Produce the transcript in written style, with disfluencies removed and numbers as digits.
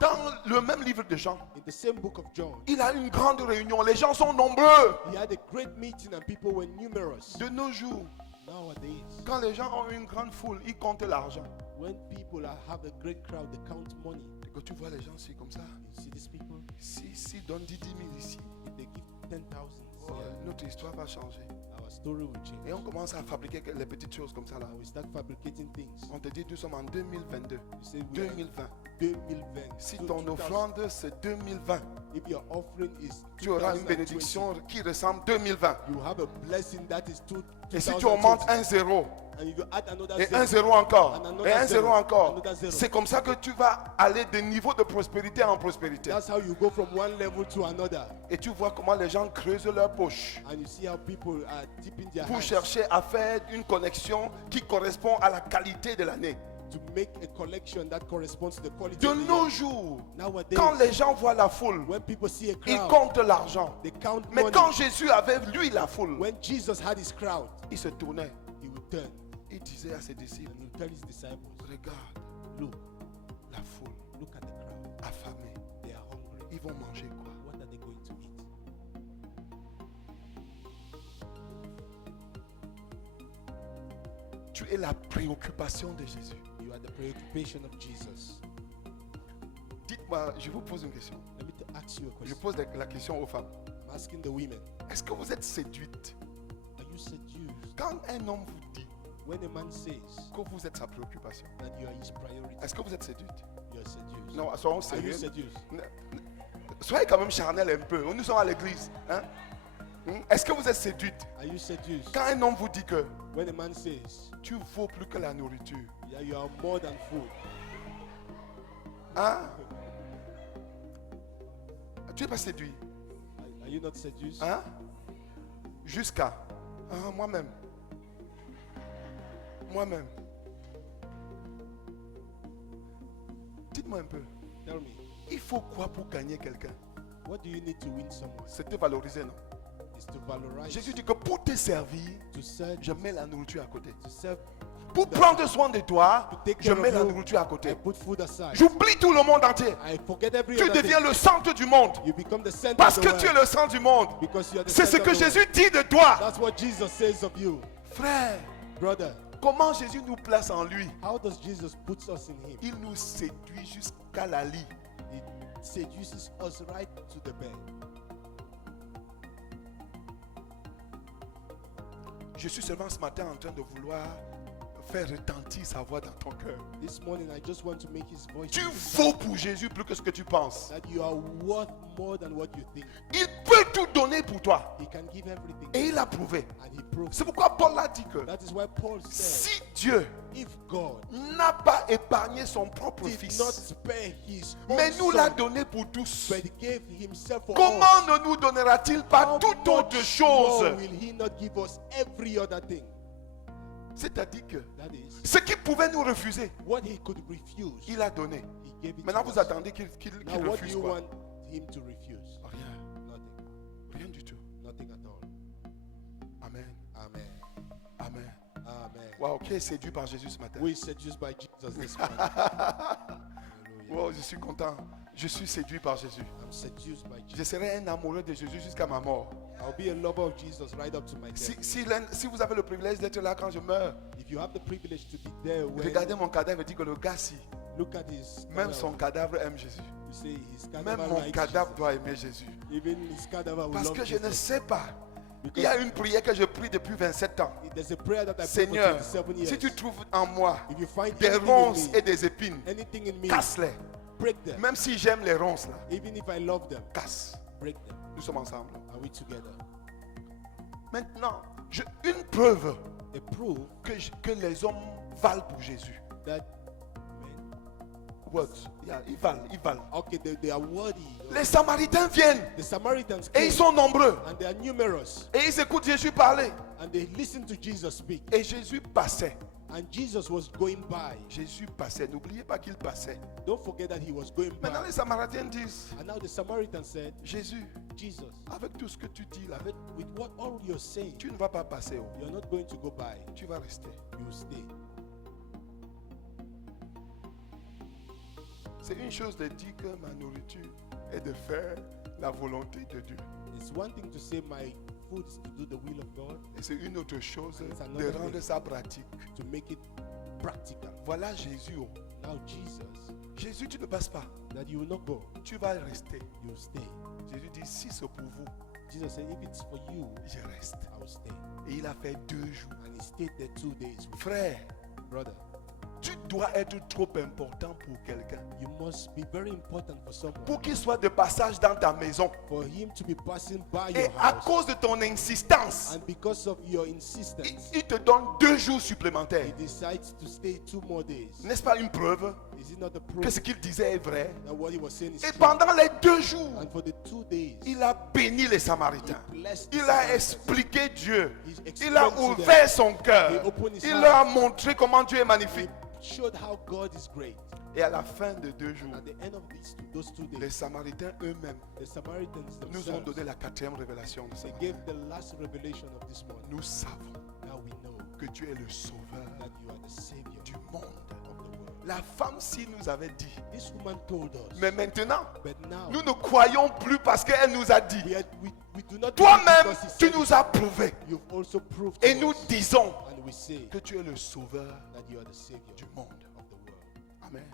Dans le même livre de Jean, In the same book of John, il a une grande réunion. Les gens sont nombreux. he had a great meeting and people were numerous. De nos jours, Nowadays, quand les gens ont une grande foule, ils comptent l'argent. when people have a great crowd, they count money. Et quand tu vois les gens ici comme ça, You see these people, si donne 10 000 ici, if they give 10,000, notre histoire va changer. our story will change. Et on commence à fabriquer les petites choses comme ça là. And we start fabricating things. On te dit, nous sommes en 2022, You say we are 2020. 2020. Si So ton 2000 offrande c'est 2020, if your offering is tu auras une 2020, bénédiction qui ressemble 2020. you have a blessing that is Et si tu augmentes 2020. un zéro, And if you add another et zero, un zéro encore, and another et un zéro zero, encore, another zero. c'est comme ça que tu vas aller de niveau de prospérité en prospérité. That's how you go from one level to another. Et tu vois comment les gens creusent leur poche And you see how people are dipping their pour hands chercher à faire une connexion qui correspond à la qualité de l'année. to make a collection that corresponds to the quality De of the nos year. jours, Nowadays, quand les gens voient la foule, when people see a ils crowd, comptent l'argent. they count Mais money. quand Jésus avait lui la foule, When Jesus had his crowd, il se tournait. he would turn Il disait à ses disciples, and he would tell his disciples, regarde look, la foule look at the crowd. affamée. They are hungry. Ils vont manger quoi? What are they going to eat? Tu es la préoccupation de Jésus. You are the preoccupation of Jesus. Dites-moi, je vous pose une question. Let me ask you a Je question. pose la question aux femmes. I'm asking the women, Est-ce que vous êtes séduite are you seduced? quand un homme vous dit When a man says que vous êtes sa préoccupation? that you are his priority, Est-ce que vous êtes séduite? you are seduced. Non, soyons Are you sérieux. seduced? Soyez quand même charnel un peu. Nous sommes à l'église. Hein? Est-ce que vous êtes séduite Are you seduced? quand un homme vous dit que When a man says, tu vaux plus que la nourriture? yeah, you are more than food. Hein? Tu n'es pas séduit? Are you not seduced? Hein? Jusqu'à moi-même. Moi-même. Dites-moi un peu. Tell me, Il faut quoi pour gagner quelqu'un? what do you need to win someone? C'est te valoriser, non? Is to valorize, Jésus dit que pour te servir, to serve, je mets la nourriture à côté. to serve, Pour prendre soin de toi, to take je care mets of la you. nourriture à I côté. put food aside. J'oublie tout le monde entier. I forget every Tu other deviens thing. le centre du monde. You become the center Parce of the que tu es world le centre du monde. because you are the C'est ce center que of the Jésus world. dit de toi. That's what Jesus says of you, Frère, brother. comment Jésus nous place en lui? How does Jesus put us in him? Il nous séduit jusqu'à la lit. He seduces us right to the bed. Je suis seulement ce matin en train de vouloir faire retentir sa voix dans ton cœur. This morning, I just want to make his voice Tu heard, vaux pour Jésus plus que ce que tu penses. that you are worth more than what you think. Il peut tout donner pour toi. He can give everything, Et il a prouvé. and he proved. C'est pourquoi Paul a dit que That is why Paul said, si Dieu if God n'a pas épargné son propre did not fils, spare his own mais nous l'a son, donné pour tous, but he gave himself for comment us, ne nous donnera-t-il pas how toute autre much chose? more will he not give us every other thing? C'est-à-dire que That is ce qu'il pouvait nous refuser, what he could refuse. il a donné. He gave it Maintenant, to vous us. attendez qu'il Now what do refuse you quoi? want him to refuse? Rien, Nothing. rien du tout. Nothing at all. Amen, Amen. amen. Amen. Wow, qui est séduit par Jésus ce matin? We seduced by Jesus this morning. Hallelujah. Wow, je suis content. Je suis séduit par Jésus. I'm seduced by Je Jesus. serai un amoureux de Jésus jusqu'à ma mort. I'll be a lover of Jesus right up to my Si, death. si vous avez le privilège d'être là quand je meurs, If you have the privilege to be there, when regardez mon cadavre et dites que le gars, si, look at his même son cadavre aime Jésus. you say his Même cadaver mon likes cadavre Jesus. doit aimer Jésus. Even his cadaver will Parce love que je ne Jesus. sais pas. Il Because y a une prière que je prie depuis 27 ans. there's a prayer that I pray for Seigneur, 27 years. si tu trouves en moi If you find des anything in ronces me, et des épines, anything in me, casse-les. break them. Même si j'aime les ronces là, Even if I love them, casse. break them. Nous sommes ensemble. Are we together? Maintenant, une preuve A proof que les hommes valent pour Jésus. that What? Yeah, ils valent. okay, they are worthy. Les Samaritains viennent The Samaritans et came, ils sont nombreux. and they are numerous, Et ils écoutent Jésus parler. and they listen to Jesus speak. Et Jésus passait. And Jesus was going by. Jésus passait. N'oubliez pas qu'il passait. Don't forget that he was going Maintenant, by. les Samaritains disent, And now the Samaritan said, Jésus, Jesus, avec tout ce que tu dis là, with what all you're saying, tu ne vas pas passer. Oh. you're not going to go by. Tu vas rester. You stay. C'est une chose de dire que ma nourriture est de faire la volonté de Dieu. It's one thing to say my food is to do the will of God, Et c'est une autre chose It's de another rendre thing. ça pratique. to make it practical. Voilà Jésus. Oh. Now Jesus, Jésus, tu ne passes pas. that you will not go, Tu vas rester. you will stay. Jésus dit, si c'est pour vous, Jesus said, if it's for you, je reste. I will stay. Et il a fait 2 jours. And he stayed there 2 days. Frère, Brother, tu dois être trop important pour quelqu'un. you must be very important for someone. Pour qu'il soit de passage dans ta maison. For him to be passing by Et your à house. cause de ton insistance, And because of your insistence, il te donne 2 jours he supplémentaires. decides to stay 2 more days. N'est-ce pas une preuve Is it not the que proof ce qu'il disait est vrai? that what he was saying is Et true? pendant les 2 jours, And for the 2 days, il a béni les he Samaritains. blessed the Il a Samaritans. expliqué Dieu. He Il a explained to them. ouvert son cœur. He opened his Il heart. leur a montré comment Dieu est He magnifique. showed how God is great. Et à la fin de 2 jours, At the end of those 2 les days, Samaritains eux-mêmes the Samaritans nous ont themselves, donné la 4e révélation de ce they matin. gave the last revelation of this morning. Nous savons Now we know que tu es le sauveur that you are the Savior du monde. of the world. La femme ci nous avait dit, This woman told us, mais maintenant, but now nous ne croyons plus parce qu'elle nous a dit. we do not believe Toi-même, because he tu said nous it. as prouvé. You've also proved Et to nous us, disons and we say que tu es le sauveur that you are the Savior du monde. of the world. Amen.